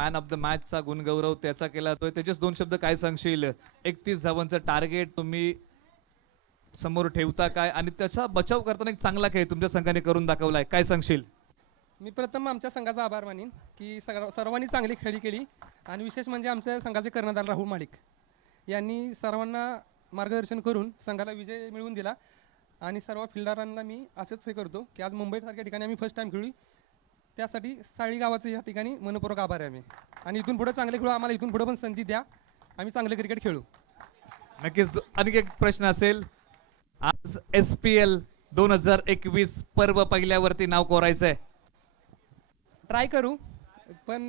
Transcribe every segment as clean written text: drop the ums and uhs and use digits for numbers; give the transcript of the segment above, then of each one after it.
Man of the मॅचचा गुणगौरव त्याचा केला जातोय. त्याचेच दोन शब्द काय सांगशील? 31 धावांचं टार्गेट तुम्ही समोर ठेवता काय आणि त्याचा बचाव करताना एक चांगला खेळ तुमच्या संघाने करून दाखवलाय, काय सांगशील? मी प्रथम आमच्या संघाचा आभार मानीन की सर्वांनी चांगली खेळी केली आणि विशेष म्हणजे आमच्या संघाचे कर्णधार राहुल माडिक यांनी सर्वांना मार्गदर्शन करून संघाला विजय मिळवून दिला. आणि सर्व फिल्डरांना मी असंच हे करतो की आज मुंबईसारख्या ठिकाणी आम्ही फर्स्ट टाइम खेळू, त्यासाठी साळी गावाचं या ठिकाणी मनपूर्वक आभार आहे आम्ही. आणि इथून पुढे चांगले खेळू, आम्हाला इथून पुढे पण संधी द्या, आम्ही चांगले क्रिकेट खेळू. नक्कीच. आणखी एक प्रश्न असेल, आज SPL 2021 पर्व पहिल्यावरती नाव कोरायचंय, ट्राय करू, पण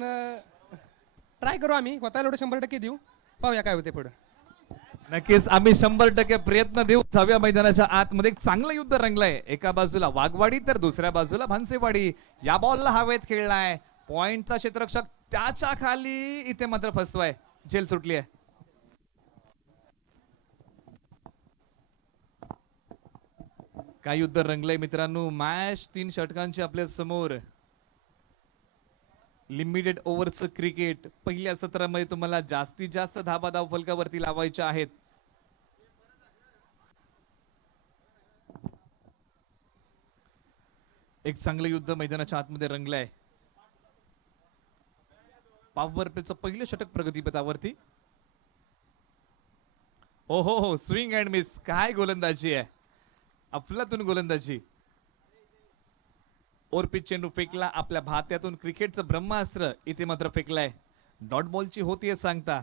ट्राय करू आम्ही स्वतःला एवढं 100% देऊ, पाहूया काय होते पुढं. नक्कीच आम्ही 100% प्रयत्न देऊ. 6व्या मैदानाच्या आतमध्ये एक चांगलं युद्ध रंगलंय. एका बाजूला वाघवाडी तर दुसऱ्या बाजूला भानसेवाडी. या बॉलला हवेत खेळलाय, पॉइंटचा क्षेत्ररक्षक त्याच्या खाली, इथे मात्र फसवाय, झेल सुटली आहे. काय युद्ध रंगलंय मित्रांनो. मॅच 3 षटकांची आपल्या समोर. लिमिटेड ओव्हरचं क्रिकेट. पहिल्या सत्रामध्ये तुम्हाला जास्तीत जास्त धाबा धावफलकावरती लावायच्या आहेत. एक चांगलं युद्ध मैदानाच्या आतमध्ये रंगलंय. पॉवर प्लेचं पहिलं षटक प्रगतीपथावरती. ओ हो, स्विंग अँड मिस. काय गोलंदाजी आहे, अफलातून गोलंदाजी. ओर पिच चेंडू फेकला आपल्या भात्यातून. क्रिकेटचं ब्रह्मास्त्र इथे मात्र फेकलाय. डॉट बॉलची होतीये सांगता.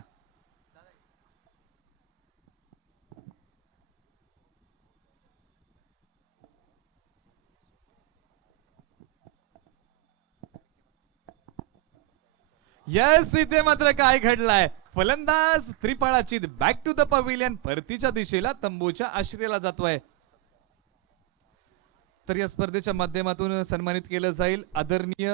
यस, इथे मात्र काय घडलाय. फलंदाज त्रिफळाची बॅक टू द पवेलियन, परतीच्या दिशेला तंबूच्या आश्रयाला जातोय. तर या स्पर्धेच्या माध्यमातून सन्मानित केलं जाईल आदरणीय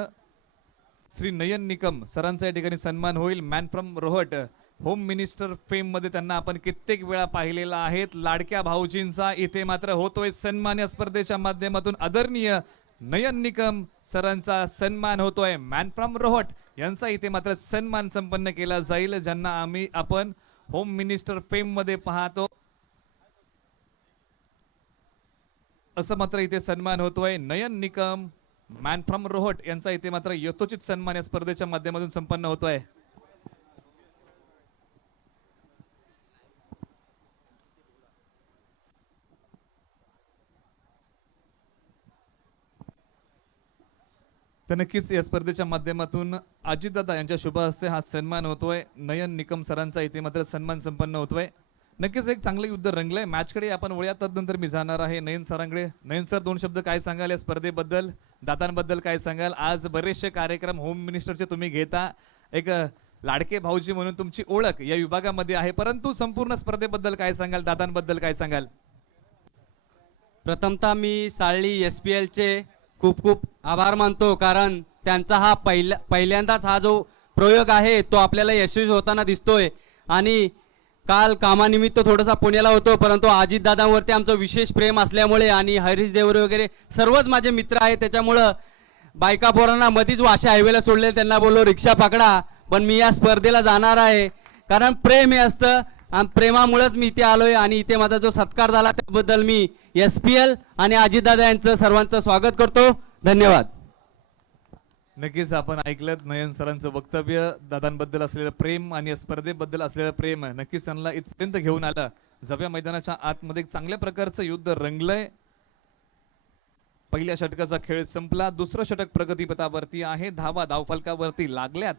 श्री नयन निकम सरांचा या ठिकाणी सन्मान होईल. Man from Rohat, home minister fame मध्ये त्यांना आपण कित्येक वेळा पाहिलेला आहे. लाडक्या भाऊजींचा इथे मात्र होतोय सन्मान. या स्पर्धेच्या माध्यमातून आदरणीय नयन निकम सरांचा सन्मान होतोय. मॅन फ्रॉम रोहट यांचा इथे मात्र सन्मान संपन्न केला जाईल, ज्यांना आपण होम मिनिस्टर फेम मध्ये पाहतो. असं मात्र इथे सन्मान होतोय. नयन निकम, मॅन फ्रॉम रोहट यांचा इथे मात्र यथोचित सन्मान या स्पर्धेच्या माध्यमातून संपन्न होतोय. तर नक्कीच या स्पर्धेच्या माध्यमातून अजितदादा यांच्या शुभ हस्ते हा सन्मान होतोय. नयन निकम सरांचा इथे मात्र सन्मान संपन्न होतोय. नक्कीच एक चांगलं युद्ध रंगलंय. मॅचकडे आपण वळूया, तदनंतर मी जाणार आहे नयन सरांकडे. नयन सर, 2 शब्द काय सांगाल या स्पर्धेबद्दल, दादांबद्दल काय सांगाल? आज बरेचसे कार्यक्रम होम मिनिस्टरचे तुम्ही घेता, एक लाडके भाऊजी म्हणून तुमची ओळख या विभागामध्ये आहे, परंतु संपूर्ण स्पर्धेबद्दल काय सांगाल, दादांबद्दल काय सांगाल? प्रथमतः मी साळी SPL चे खूप खूप आभार मानतो, कारण त्यांचा हा पहिल्यांदाच हा जो प्रयोग आहे तो आपल्याला यशस्वी होताना दिसतोय. आणि काल कामानिमित्त थोडासा पुण्याला होतो, परंतु अजितदादांवरती आमचं विशेष प्रेम असल्यामुळे आणि हरीश देवरे वगैरे सर्वच माझे मित्र आहेत, त्याच्यामुळं बायका पोरांना मधीच वाशा हायवेला सोडले, त्यांना बोललो रिक्षा पकडा, पण मी या स्पर्धेला जाणार आहे. कारण प्रेम हे असतं आणि प्रेमामुळेच मी इथे आलोय. आणि इथे माझा जो सत्कार झाला त्याबद्दल मी SPL आणि अजितदादा यांचं सर्वांचं स्वागत करतो. धन्यवाद. नक्कीच आपण ऐकलं नयन सरांचं वक्तव्य, दादांबद्दल असलेलं प्रेम आणि या स्पर्धेबद्दल असलेलं प्रेम नक्कीच त्यांना इथपर्यंत घेऊन आलं. 6व्या मैदानाच्या आतमध्ये एक चांगल्या प्रकारचं युद्ध रंगलंय. पहिल्या षटकाचा खेळ संपला, दुसरं षटक प्रगतीपथावरती आहे. धावा धावफलकावरती लागल्यात.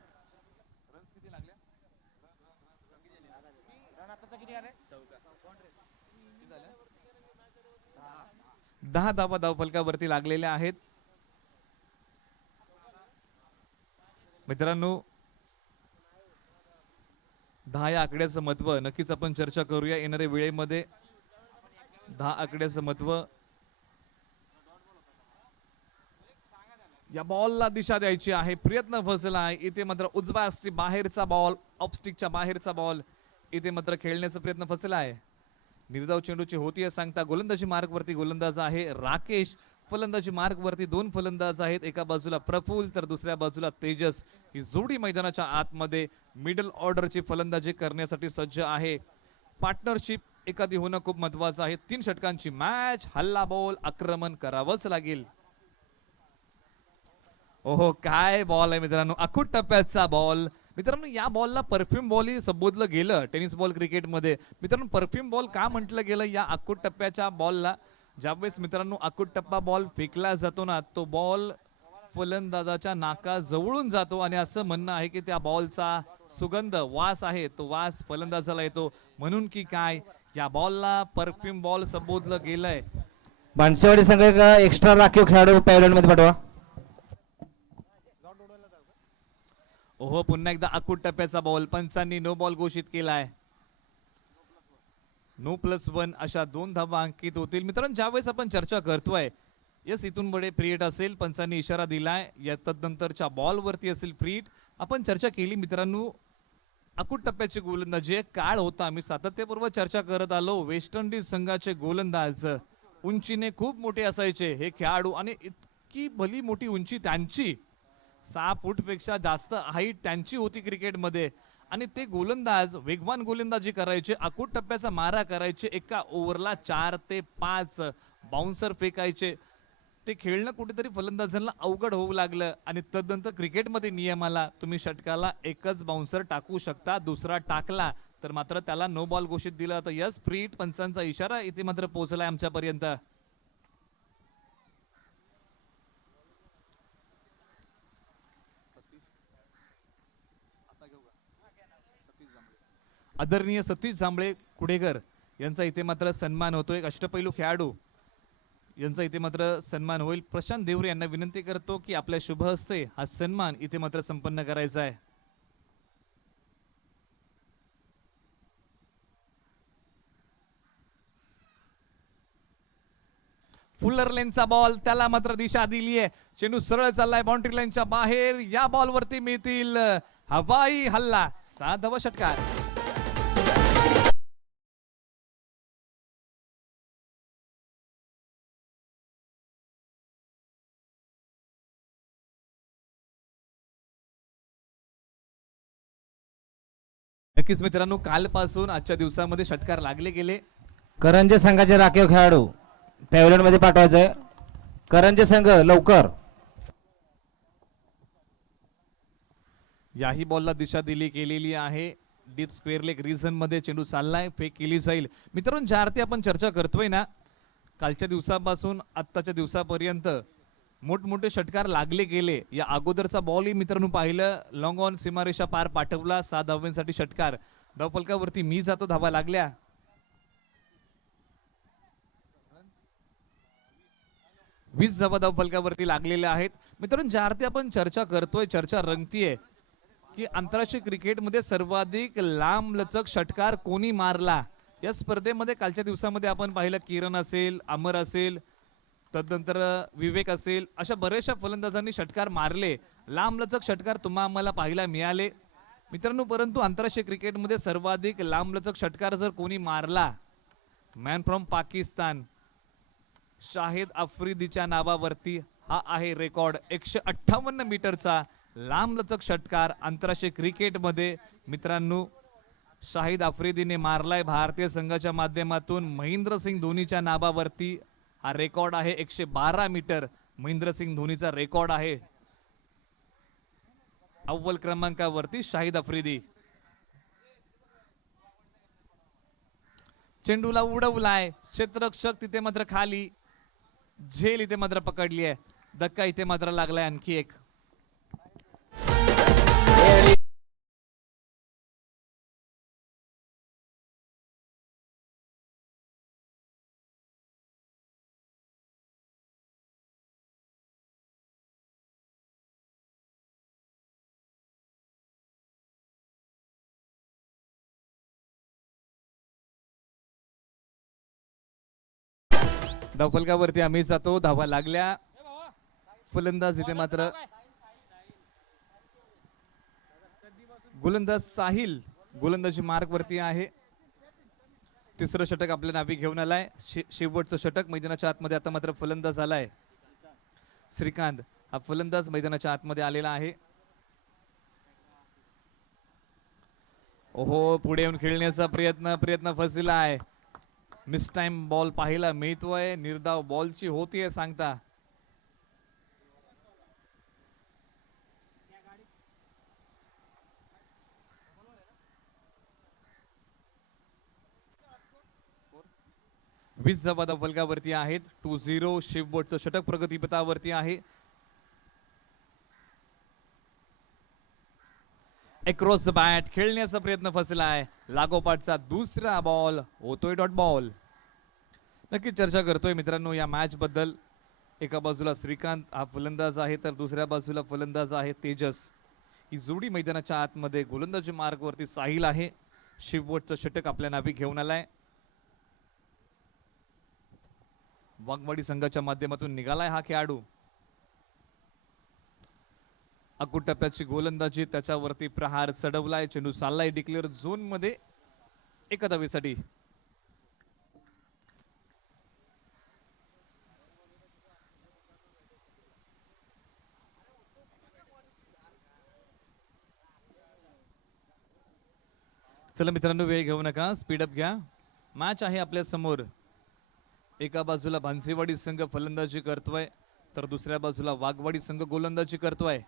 10 धावा धावफलकावरती लागलेल्या आहेत. मित्रांनो, 10 या आकड्याचं महत्व नक्कीच आपण चर्चा करूया येणाऱ्या वेळेमध्ये. 10 आकड्याचं महत्व. या बॉलला दिशा द्यायची आहे, प्रयत्न फसला आहे. इथे मात्र उजव्या बाहेरचा बॉल, ऑफस्टिकच्या बाहेरचा बॉल, इथे मात्र खेळण्याचा प्रयत्न फसला आहे. निर्धाव चेंडूची होती सांगता गोलंदाजी मार्गवरती गोलंदाज आहे राकेश. फलंदाजी मार्ग वरती 2 फलंदाज आहेत, एका बाजूला प्रफुल्ल तर दुसऱ्या बाजूला तेजस. ही जोडी मैदानाच्या आतमध्ये मिडल ऑर्डरची फलंदाजी करण्यासाठी सज्ज आहे. पार्टनरशिप एखादी होणं खूप महत्वाचं आहे. 3 षटकांची मॅच, हल्ला बॉल, आक्रमण करावंच लागेल. ओहो काय बॉल आहे मित्रांनो, अखूट टप्प्याचा बॉल. मित्रांनो या बॉलला परफ्यूम बॉल ही संबोधलं गेलं टेनिस बॉल क्रिकेटमध्ये. मित्रांनो परफ्यूम बॉल का म्हटलं गेलं या अखूट टप्प्याच्या बॉलला? ज्यावेळेस मित्रांनो अखूट टप्पा बॉल फेकला जातो ना, तो बॉल फलंदाजाच्या नाका जवळून जातो आणि असं म्हणणं आहे की त्या बॉलचा सुगंध वास आहे तो वास फलंदाजाला येतो, म्हणून की काय या बॉलला परफ्यूम बॉल संबोधलं गेलंय. बाणसेवाडी संघ एक एक्स्ट्रा राखीव खेळाडू पॅव्हलियन मध्ये पाठवा. ओहो पुन्हा एकदा अखूट टप्प्याचा बॉल, पंचांनी नो बॉल घोषित केलाय. नो +1 अशा 2 धावा अंकित होतील. मित्रांनो ज्यावेळेस आपण चर्चा करतोय यस इथून पुढे फ्री असेल, पंचांनी इशारा दिलाय, या तदनंतरच्या बॉल वरती असेल फ्री. आपण चर्चा केली मित्रांनो अखूट टप्प्याची गोलंदाजी काळ होता, आम्ही सातत्यपूर्व चर्चा करत आलो. वेस्ट इंडिज संघाचे गोलंदाज उंचीने खूप मोठे असायचे हे खेळाडू आणि इतकी भली मोठी उंची त्यांची, 6 फूट पेक्षा जास्त हाईट त्यांची होती क्रिकेटमध्ये. आणि ते गोलंदाज वेगवान गोलंदाजी करायचे, अखूट टप्प्याचा मारा करायचे, एका ओव्हरला 4 ते 5 बाउन्सर फेकायचे. ते खेळणं कुठेतरी फलंदाजांना अवघड होऊ लागलं आणि तदनंतर क्रिकेटमध्ये नियम आला, तुम्ही षटकाला एकच बाउन्सर टाकू शकता, दुसरा टाकला तर मात्र त्याला नो बॉल घोषित दिला. तर यस फ्री पंचांचा इशारा इथे मात्र पोहोचलाय आमच्यापर्यंत. आदरणीय सतीश जांभळे कुडेकर यांचा इथे मात्र सन्मान होतोय. अष्टपैलू खेळाडू यांचा इथे मात्र सन्मान होईल. प्रशांत देवरे यांना विनंती करतो की आपल्या शुभ हस्ते हा सन्मान इथे मात्र संपन्न करायचा आहे. फुलर लेनचा बॉल, त्याला मात्र दिशा दिली आहे, चेंडू सरळ चाललाय बाउंड्री लाईनच्या बाहेर. या बॉल वरती मिळतील हवाई हल्ला, 7 धावा षटकार. नक्कीच मित्रांनो कालपासून आजच्या दिवसामध्ये षटकार लागले गेले. करंजे संघाचे राखीव खेळाडू पॅव्हलियन मध्ये पाठवायचंय. करंजे संघ लवकर. याही बॉलला दिशा दिली गेलेली आहे. डीप स्क्वेअर लेग रिजन मध्ये चेंडू चाललाय, फेक केली जाईल. मित्रांनो ज्या अर्थी आपण चर्चा करतोय ना, कालच्या दिवसापासून आत्ताच्या दिवसापर्यंत मोठमोठे षटकार लागले गेले. या अगोदरचा बॉलही मित्रांनो पाहिलं, लॉंग ऑन सीमारेषा पार पाठवला, 7 धावांसाठी षटकार. धावफलकावरती मी जातो, धावा लागल्या. 20 धावा धावफलकावरती लागलेल्या आहेत. मित्रांनो ज्या अर्थी आपण चर्चा करतोय, चर्चा रंगतीये की आंतरराष्ट्रीय क्रिकेटमध्ये सर्वाधिक लांब लचक षटकार कोणी मारला. या स्पर्धेमध्ये कालच्या दिवसामध्ये आपण पाहिलं किरण असेल, अमर असेल, तदनंतर विवेक असेल, अशा बऱ्याचशा फलंदाजांनी षटकार मारले. लांब लचक षटकार तुम्हा आम्हाला पाहायला मिळाले मित्रांनो. परंतु आंतरराष्ट्रीय क्रिकेटमध्ये सर्वाधिक लांब लचक षटकार जर कोणी मारला, मॅन फ्रॉम पाकिस्तान शाहिद आफ्रिदीच्या नावावरती हा आहे रेकॉर्ड. 158 मीटरचा लांब लचक षटकार आंतरराष्ट्रीय क्रिकेटमध्ये मित्रांनो शाहिद आफ्रिदीने मारलाय. भारतीय संघाच्या माध्यमातून महेंद्रसिंग धोनीच्या नावावरती हा रेकॉर्ड आहे. 112 मीटर महेंद्रसिंग धोनीचा रेकॉर्ड आहे. अव्वल क्रमांकावरती शाहिद आफ्रिदी. चेंडूला उडवलाय, क्षेत्ररक्षक तिथे मात्र खाली, झेल इथे मात्र पकडली आहे, धक्का इथे मात्र लागलाय आणखी एक. धावफलकावरती आम्ही जातो, धावा लागल्या. फलंदाज इथे मात्र गोलंदाज साहिल गोलंदाजी मार्ग वरती आहे. तिसरं षटक आपल्या नावी घेऊन आलाय. शेवटचं षटक मैदानाच्या आतमध्ये आता मात्र फलंदाज आलाय. श्रीकांत हा फलंदाज मैदानाच्या आतमध्ये आलेला आहे. ओहो, पुढे येऊन खेळण्याचा प्रयत्न फसला आहे. मिस टाइम बॉल पाहायला मिळतोय. निर्धाव बॉलची होतीये सांगता. वीस धावा फलकावरती आहेत. 2-0 शिवबोटचं षटक प्रगतीपथावरती आहे. अक्रॉस द बॅट खेळण्याचा प्रयत्न फसला आहे. लागोपाठचा दुसरा बॉल होतोय डॉट बॉल. नक्की चर्चा करतोय मित्रांनो या मॅच बद्दल. एका बाजूला श्रीकांत हा फलंदाज आहे तर दुसऱ्या बाजूला फलंदाज आहे तेजस. ही जोडी मैदानाच्या आतमध्ये गोलंदाजी मार्गवरती साहिल आहे. शिवबोटचं षटक आपल्या नावी घेऊन आलाय. वाघवाडी संघाच्या माध्यमातून निघालाय हा खेळाडू. अकुट टप्प्याची गोलंदाजी त्याच्यावरती प्रहार चढवलाय. चेंडू चाललाय डिक्लेअर झोन मध्ये एका धावेसाठी. चला मित्रांनो, वेळ घेऊ नका, स्पीडअप घ्या. मॅच आहे आपल्या समोर. एका बाजूला भानसेवाडी संघ फलंदाजी करतोय तर दुसऱ्या बाजूला वाघवाडी संघ गोलंदाजी करतोय.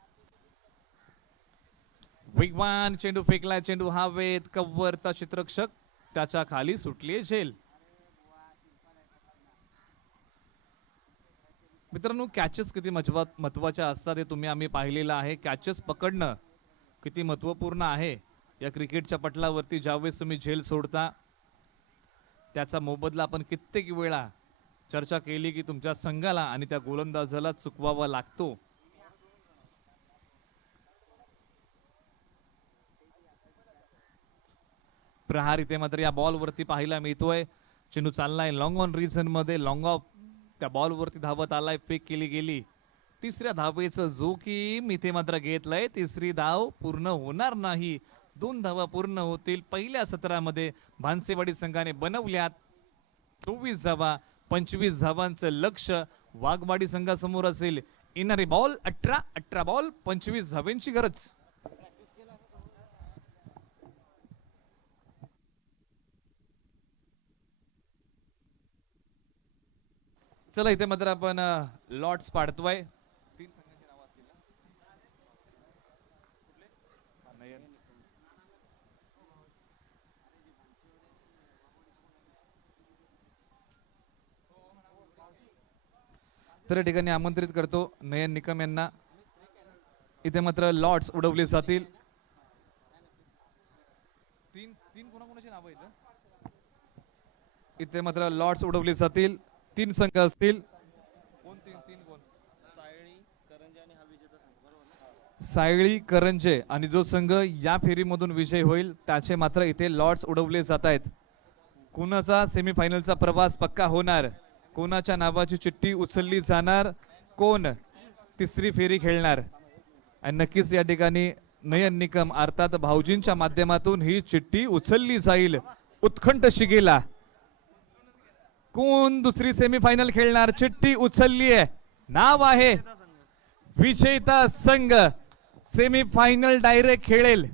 वेगवान चेंडू फेकलाय. चेंडू हवेत. कव्वरचा चित्रक्षक त्याच्या खाली सुटली झेल. मित्रांनो, कॅचेस किती महत्वाच्या असतात हे तुम्ही आम्ही पाहिलेलं आहे. कॅचेस पकडणं किती महत्वपूर्ण आहे या क्रिकेटच्या पटलावरती. ज्यावेळेस तुम्ही झेल सोडता त्याचा मोबदला आपण कित्येक वेळा चर्चा केली की तुमच्या संघाला आणि त्या गोलंदाजाला चुकवावा लागतो. प्रहार इथे मात्र या बॉल वरती पाहायला मिळतोय. चेंडू चाललाय लॉंग ऑन रिझन मध्ये. लॉंग ऑफ त्या बॉल वरती धावत आलाय. फेक केली गेली. तिसऱ्या धावेचं जोखीम इथे मात्र घेतलंय. तिसरी धाव पूर्ण होणार नाही. 2 धावा पूर्ण होतील. पहिल्या सत्रामध्ये भानसेवाडी संघाने बनवल्यात 24 धावा. 25 धावांचं लक्ष वाघवाडी संघासमोर असेल. येणारे बॉल 18 बॉल 25 धावांची गरज. चला इथे मात्र आपण लॉट्स पाडतोय. तर या ठिकाणी आमंत्रित करतो नयन निकम यांना. इथे मात्र लॉट्स उडवले जातील. तीन कोणाकोणाची नावं आहेत इथे मात्र लॉट्स उडवले जातील. 3 संघ असतील. सायळी करंजे आणि जो संघ या फेरीमधून विजय होईल त्याचे मात्र इथे लॉट्स उडवले जात आहेत. कुणाचा सेमीफायनलचा प्रवास पक्का होणार, कोणाच्या नावाची चिठ्ठी उचलली जाणार, कोण तिसरी फेरी खेळणार. आणि नक्कीच या ठिकाणी नयन निकम अर्थात भाऊजींच्या माध्यमातून ही चिठ्ठी उचलली जाईल. उत्कंठ शिगेला कोण दुसरी सेमीफायनल खेळणार. चिठ्ठी उचलली आहे. नाव आहे विजेता संघ सेमीफायनल डायरेक्ट खेळेल.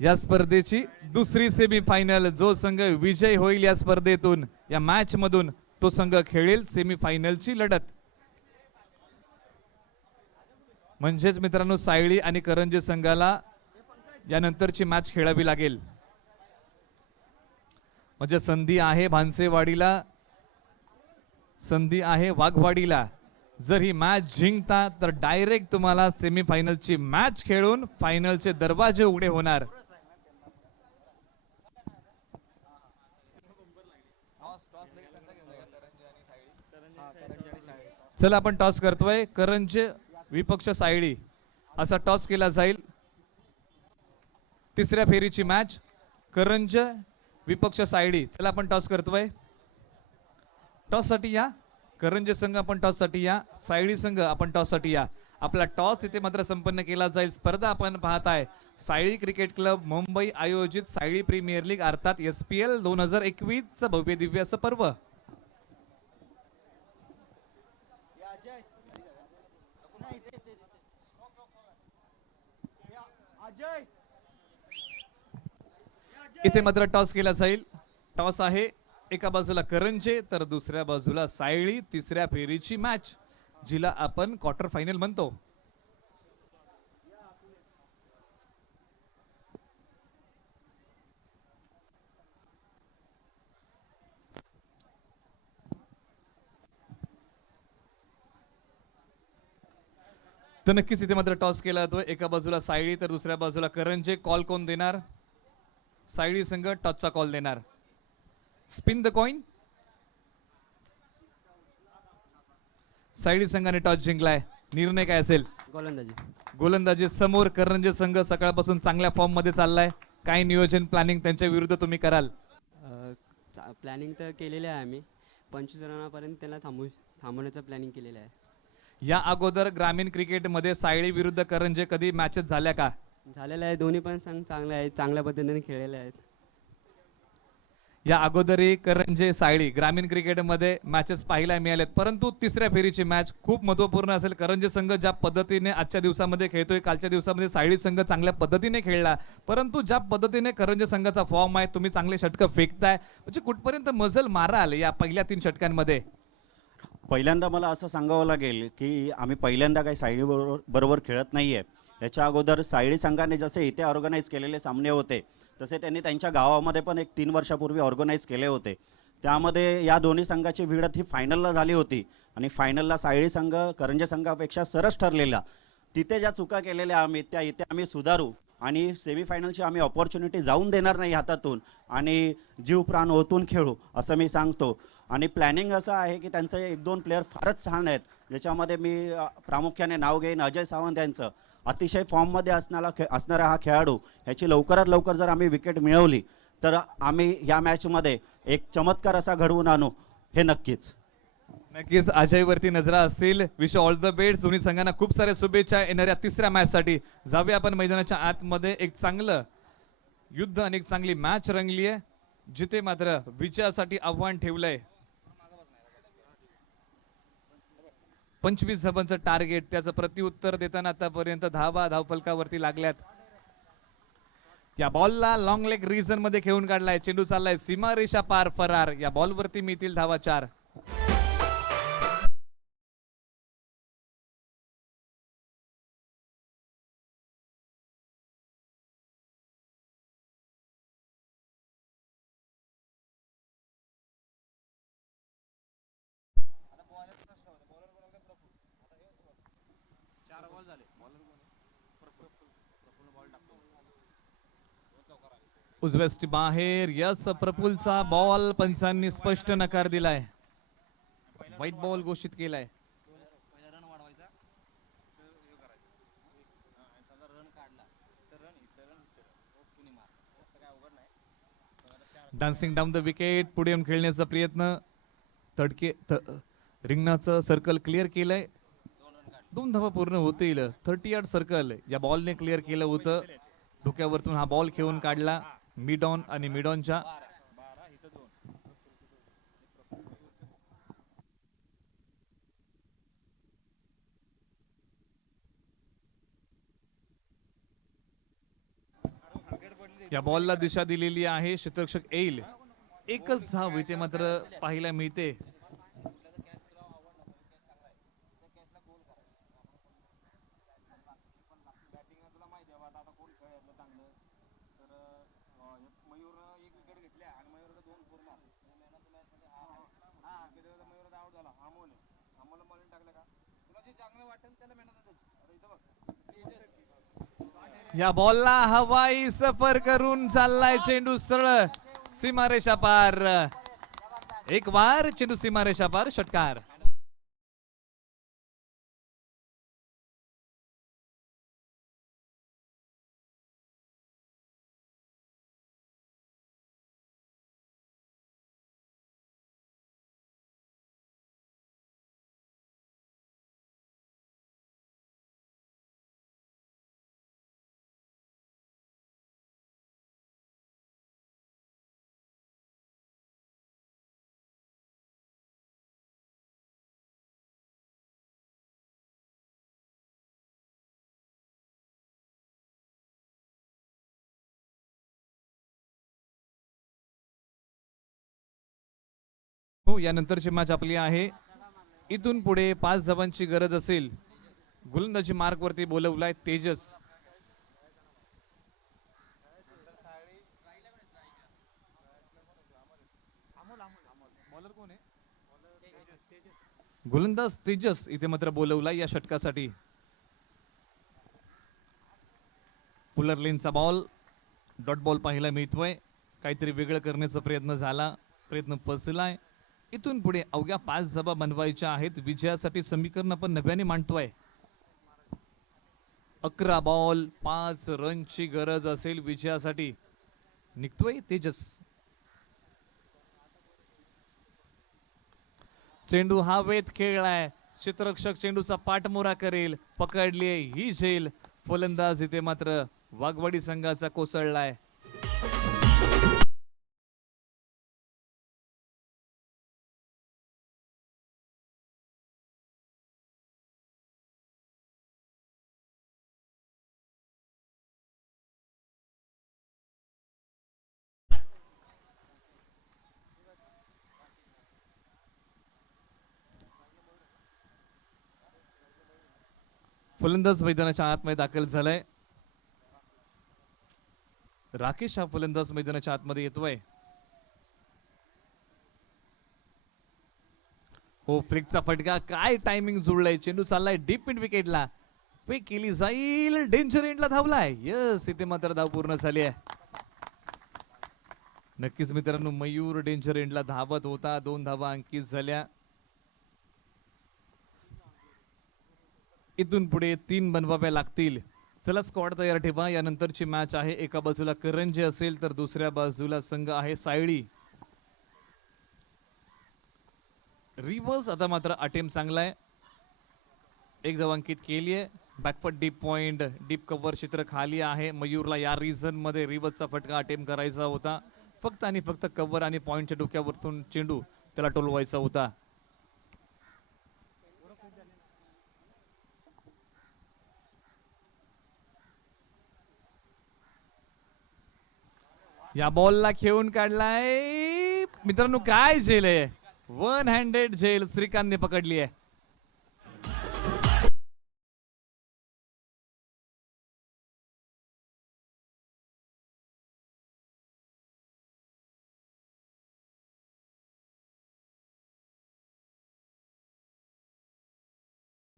या स्पर्धेची दुसरी सेमीफायनल. जो संघ विजय होईल या स्पर्धेतून या मॅच मधून तो संघ खेळेल सेमीफायनलची लढत. म्हणजेच मित्रांनो सायळी आणि करंजे संघाला यानंतरची मॅच खेळावी लागेल. म्हणजे संधी आहे भानसेवाडीला, संधी आहे वाघवाडीला. जर ही मॅच जिंकता तर डायरेक्ट तुम्हाला सेमीफायनलची मॅच खेळून फायनलचे दरवाजे उघडे होणार. चला आपण टॉस करतोय. करंजे विपक्ष सायळी असा टॉस केला जाईल. तिसऱ्या फेरीची मॅच करंजे विपक्ष सायळी. चला आपण टॉस करतोय. टॉस साठी या. करंजे संघ आपण टॉस साठी या. सायळी संघ आपण टॉस साठी या. आपला टॉस इथे मात्र संपन्न केला जाईल. स्पर्धा आपण पाहताय सायळी क्रिकेट क्लब मुंबई आयोजित सायळी प्रीमियर लीग अर्थात SPL 2021 चं भव्य दिव्य असं पर्व. इथे मात्र टॉस केला जाईल. टॉस आहे एका बाजूला करंजे तर दुसऱ्या बाजूला सायळी. तिसऱ्या फेरीची मॅच जिला आपण क्वार्टर फायनल म्हणतो. तर नक्कीच इथे मात्र टॉस केला जातोय. एका बाजूला सायळी तर दुसऱ्या बाजूला करंजे. कॉल कोण देणार? सायळी संघ टॉसचा कॉल देणार. Spin the coin. सायळी संघाने टॉस जिंकलाय. निर्णय काय असेल? गोलंदाजी. गोलंदाजी समोर करंजे संघ सकाळपासून चांगल्या फॉर्म मध्ये चाललाय. काय नियोजन प्लॅनिंग त्यांच्या विरुद्ध तुम्ही कराल? प्लॅनिंग तर केलेलं आहे आम्ही. 25 रनापर्यंत त्याला थांबवण्याचं प्लॅनिंग केलेलं आहे. या अगोदर ग्रामीण क्रिकेटमध्ये सायळी विरुद्ध करंजे कधी मॅचेस झाल्या का? झालेलं आहे. दोन्ही पण संघ चांगले आहेत, चांगल्या पद्धतीने खेळलेले आहेत. या अगोदरही करंजे सायळी ग्रामीण क्रिकेटमध्ये मॅचेस पाहायला मिळालेत, परंतु तिसऱ्या फेरीची मॅच खूप महत्वपूर्ण असेल. करंजे संघ ज्या पद्धतीने आजच्या दिवसामध्ये खेळतोय, कालच्या दिवसामध्ये सायळी संघ चांगल्या पद्धतीने खेळला, परंतु ज्या पद्धतीने करंजे संघाचा फॉर्म आहे, तुम्ही चांगले षटकं फेकताय, म्हणजे कुठपर्यंत मजल माराल या पहिल्या 3 षटकांमध्ये? पहिल्यांदा मला असं सांगावं लागेल की आम्ही पहिल्यांदा काही सायळी बरोबर खेळत नाही आहे. याच्या अगोदर सायळी संघाने जसे इथे ऑर्गनाईज केलेले सामने होते तसे त्यांनी त्यांच्या गावामध्ये पण एक 3 वर्षापूर्वी ऑर्गनाईज केले होते. त्यामध्ये या दोन्ही संघाची भिडत ही फायनलला झाली होती आणि फायनलला सायळी संघ करंजे संघापेक्षा सरस ठरलेला. तिथे ज्या चुका केलेल्या आम्ही त्या इथे आम्ही सुधारू आणि सेमीफायनलची आम्ही ऑपॉर्च्युनिटी जाऊन देणार नाही हातातून आणि जीव प्राण ओतून खेळू असं मी सांगतो. आणि प्लॅनिंग असं आहे की त्यांचे 1-2 प्लेयर फारच छान आहेत, ज्याच्यामध्ये मी प्रामुख्याने नाव घेईन अजय सावंत यांचं. अतिशय फॉर्ममध्ये असणारा हा खेळाडू, ह्याची लवकरात लवकर जर आम्ही विकेट मिळवली तर आम्ही या मॅचमध्ये एक चमत्कार असा घडवून आणू हे नक्कीच. नक्कीच अजयवरती नजरा असतील. Wish all the best. दोन्ही संघांना खूप साऱ्या शुभेच्छा येणाऱ्या तिसऱ्या मॅच साठी. जाऊया आपण मैदानाच्या आतमध्ये. एक चांगलं युद्ध आणि एक चांगली मॅच रंगली आहे, जिथे मात्र विजयासाठी आव्हान ठेवलंय. 25 धावांचं टार्गेट, त्याचं प्रत्युत्तर देताना आतापर्यंत धावा धावफलकावरती लागल्यात. या बॉलला लॉंग लेग रिजन मध्ये खेळून काढलाय. चेंडू चाललाय सीमारेषा पार फरार. या बॉलवरती मिळतील धावा 4. उजव्यास्टी बाहेर. यस, प्रफुलचा बॉल पंचांनी स्पष्ट नकार दिलाय. व्हाईट बॉल घोषित केलाय. Dancing down the wicket. पुढे येऊन खेळण्याचा प्रयत्न. रिंगणाचं सर्कल क्लिअर केलंय. 2 धावा पूर्ण होतील. 30 यार्ड सर्कल या बॉलने क्लिअर केलं होतं. डोक्यावरतून हा बॉल खेळून काढला मिड ऑन आणि मिड ऑनच्या. या बॉलला दिशा दिलेली आहे. क्षेत्ररक्षक येईल. एकच धाव इथे मात्र पाहायला मिळते. या बॉलला हवाई सफर करून चाललाय चेंडू सरळ सीमारेषा पार. एक वार चेंडू सीमारेषा पार. षटकार. हो, यानंतरची मॅच आपली आहे. इथून पुढे 5 धावांची गरज असेल. गोलंदाजी मार्क वरती बोलवलाय तेजस. गोलंदाज तेजस इथे मात्र बोलवलाय या षटकासाठी. पुलर लेनचा बॉल, डॉट बॉल पाहायला मिळतोय. काहीतरी वेगळं करण्याचा प्रयत्न झाला, प्रयत्न फसलाय. इथून पुढे अवघ्या 5 धावा बनवायच्या आहेत. विजयासाठी समीकरण आपण नव्याने मांडतोय. 11 बॉल 5 रनची गरज असेल विजयासाठी. निघतोय तेजस. चेंडू हवेत खेळलाय. क्षेत्ररक्षक चेंडूचा पाठमोरा करेल. पकडली ही झेल. फलंदाज इथे मात्र वाघवाडी संघाचा कोसळलाय. फलंदाज मैदानाच्या आतमध्ये दाखल झालाय. राकेश हा फलंदाज मैदानाच्या आतमध्ये येतोय. हो, फ्लिकचा फटका. काय टायमिंग जुळलाय. चेंडू चाललाय डीप मिड विकेटला. पे केली जाईल. डेंजर एंडला धावलाय. यस, इथे मात्र धाव पूर्ण झाली आहे. नक्कीच मित्रांनो, मयूर डेंजर एंडला धावत होता. 2 धावा अंकित झाल्या. इथून पुढे 3 बनवाव्या लागतील. चला स्क्वॉड तयार ठेवा. यानंतरची मॅच आहे. एका बाजूला करंजे असेल तर दुसऱ्या बाजूला संघ आहे सायळी. रिव्हर्स आता मात्र अटेम्प्ट चांगला आहे. 1 धाव अंकित केली आहे. बॅकफट डीप पॉइंट, डीप कव्हर क्षेत्र खाली आहे. मयूरला या रिझन मध्ये रिव्हर्सचा फटका अटेम्प्ट करायचा होता. फक्त आणि फक्त कव्हर आणि पॉइंटच्या डोक्यावरतून चेंडू त्याला टोलवायचा होता. या बॉलला खेळून काढलाय. मित्रांनो, काय झेल आहे. 1 हँडेड झेल श्रीकांतने पकडली आहे.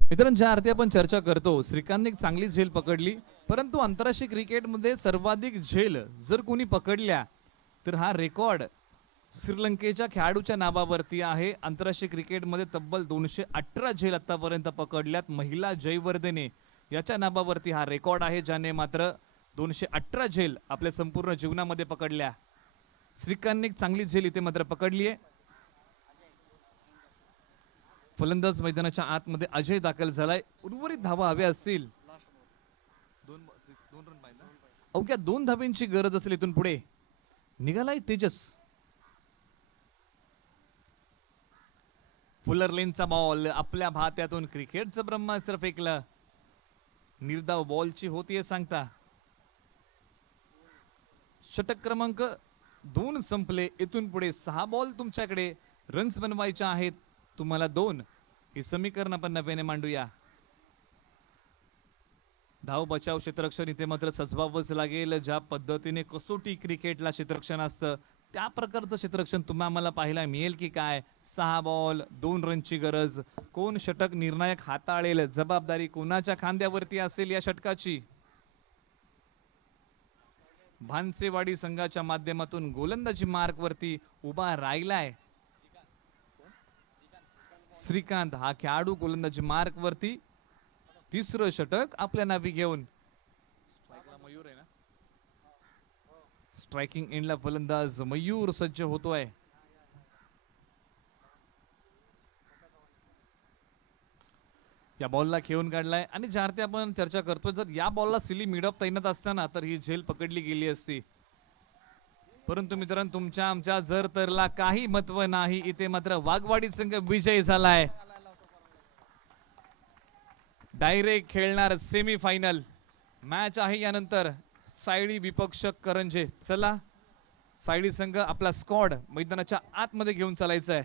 मित्रांनो, ज्या अर्थी आपण चर्चा करतो, श्रीकांतने एक चांगली झेल पकडली. परंतु आंतरराष्ट्रीय क्रिकेटमध्ये सर्वाधिक झेल जर कोणी पकडल्या तर हा रेकॉर्ड श्रीलंकेच्या खेळाडूच्या नावावरती आहे. आंतरराष्ट्रीय क्रिकेटमध्ये तब्बल 218 झेल आतापर्यंत पकडल्यात. महिला जयवर्धने याच्या नावावरती हा रेकॉर्ड आहे, ज्याने मात्र 218 झेल आपल्या संपूर्ण जीवनामध्ये पकडल्या. श्रीकांतने एक चांगली झेल इथे मात्र पकडली आहे. फलंदाज मैदानाच्या आतमध्ये अजय दाखल झालाय. उर्वरित धावा हव्या असतील. अवघ्या 2 धाब्यांची गरज असेल. इथून पुढे निघालाय तेजस. फुलर लेनचा बॉल आपल्या भात्यातून क्रिकेटचं ब्रह्मास्त्र फेकलं. निर्धाव बॉलची होतीये सांगता. षटक क्रमांक 2 संपले. इथून पुढे 6 बॉल तुमच्याकडे. रन्स बनवायच्या आहेत तुम्हाला 2. हे समीकरण आपण नव्याने मांडूया. धाव बचाव क्षेत्ररक्षण इथे मात्र सजवावंच लागेल. ज्या पद्धतीने कसोटी क्रिकेटला क्षेत्ररक्षण असतं त्या प्रकारचं क्षेत्ररक्षण तुम्हाला आम्हाला पाहायला मिळेल की काय. 6 बॉल 2 रनची गरज. कोण षटक निर्णायक हाताळेल, जबाबदारी कोणाच्या खांद्यावरती असेल या षटकाची. भानसेवाडी संघाच्या माध्यमातून गोलंदाजी मार्क वरती उभा राहिलाय श्रीकांत. हा खेळाडू गोलंदाजी मार्क वरती 3रं षटक आपल्या नावी घेऊन. मयूर आहे ना. स्ट्रायकिंग एंडला फलंदाज मयूर सज्ज होतोय. या बॉलला खेळून काढलाय. आणि ज्या अर्थी आपण चर्चा करतोय, जर या बॉलला सिली मिडअप तैनात असताना तर ही झेल पकडली गेली असती. परंतु मित्रांनो, तुमच्या आमच्या जर तरला काही महत्व नाही. इथे मात्र वाघवाडी संघ विजयी झालाय. डायरेक्ट खेळणार सेमी फायनल मॅच आहे. यानंतर सायडी विपक्ष करंजे. चला, सायडी संघ आपला स्क्वॉड मैदानाच्या आतमध्ये घेऊन चालायचा आहे.